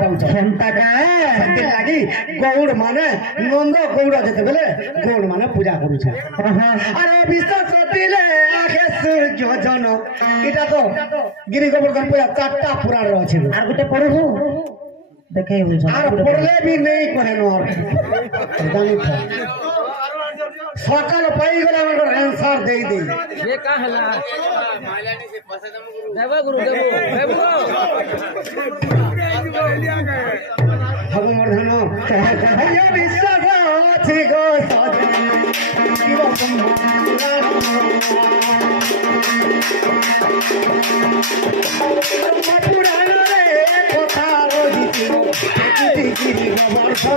পাউছ লাগি গৌড় মানে নন্দ গৌড় যেতে বেলে গৌড় মানে পূজা করুছে আর বিশ্বাস দিলে আগে সূর্য জন এটা তো গিরি গোবর্ধন পূজা 4টা পুরাণ আছে আর গোটে পড়বো দেখে আর পড়লে भी नहीं कहनो আর জানি তো সকাল পাই গেলে আমার आंसर দেই দেই ये का हला मालानी से पसंद देव गुरु देव ভগবর্ধন হইয়া বিশ্বাস আছে গো সাধন শিব পুরাণ রে কথা রহিছি গিরি গোবর্ধন